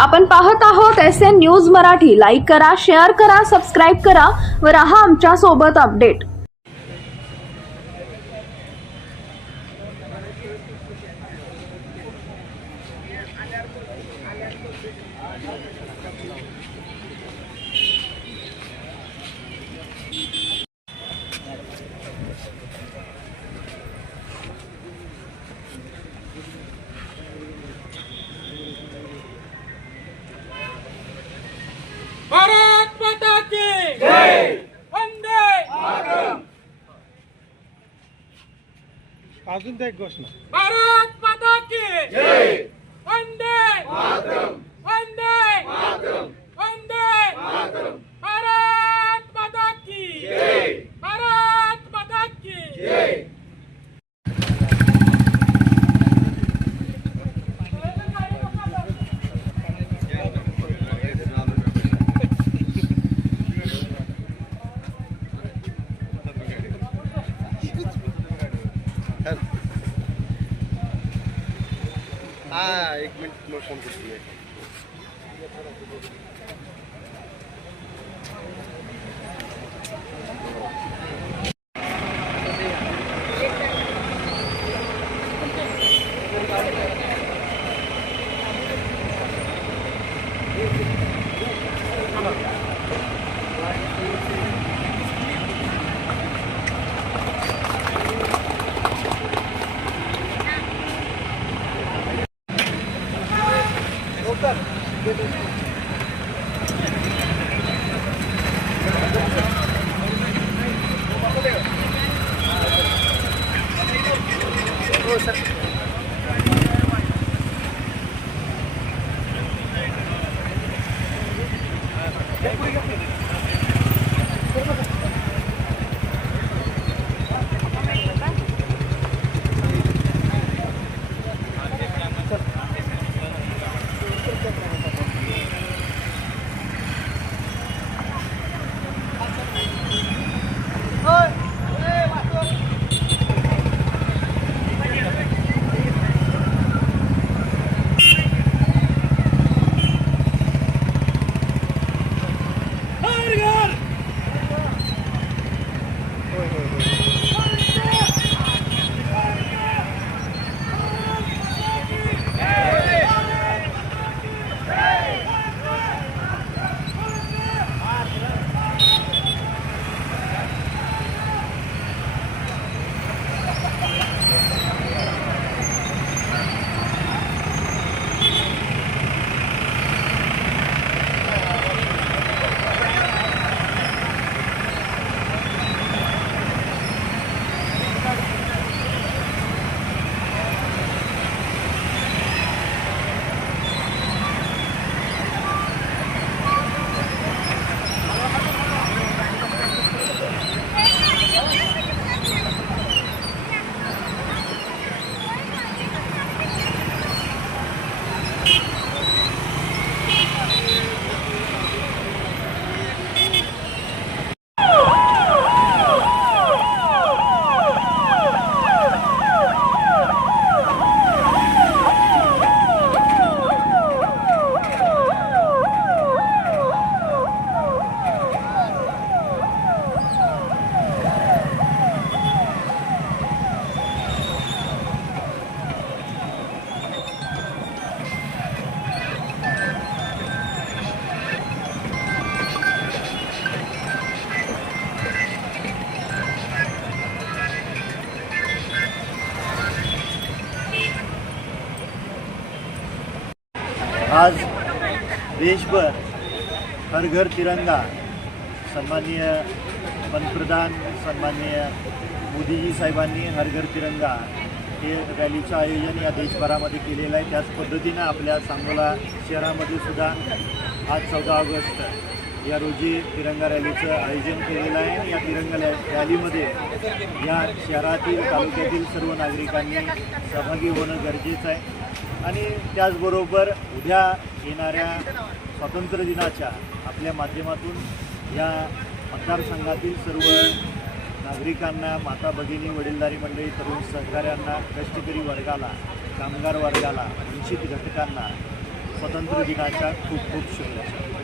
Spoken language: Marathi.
आपण पाहत आहोत SN न्यूज मराठी। लाईक करा, शेअर करा, सबस्क्राईब करा व रहा आमच्या सोबत अपडेट। भारत माता की जय, वंदे मातरम। अजून एक घोषणा। भारत माता की जय, वंदे मातरम, वंदे मातरम, वंदे मातरम। भारत माता की जय, भारत माता की जय। एक मिनिट मैं फोन करती है। आज देशभर हर घर तिरंगा सन्माननीय पंतप्रधान सन्माननीय मोदीजी साहेबांनी हर घर तिरंगा हे रॅलीचं आयोजन या देशभरामध्ये केलेलं आहे। त्याच पद्धतीनं आपल्या सांगोला शहरामध्ये सुद्धा आज 14 ऑगस्ट या रोजी तिरंगा रॅलीचं आयोजन केलेलं आहे। या तिरंगा रॅलीमध्ये या शहरातील तालुक्यातील सर्व नागरिकांनी सहभागी होणं गरजेचं आहे आणि त्याचबरोबर उद्या येणाऱ्या स्वातंत्र्य दिनाच्या आपल्या माध्यमातून या मतदारसंघातील सर्व नागरिकांना, माता भगिनी, वडीलधारी मंडळी, तरुण सहकाऱ्यांना, कष्टकरी वर्गाला, कामगार वर्गाला, वंचित घटकांना स्वातंत्र्य दिनाच्या खूप खूप शुभेच्छा.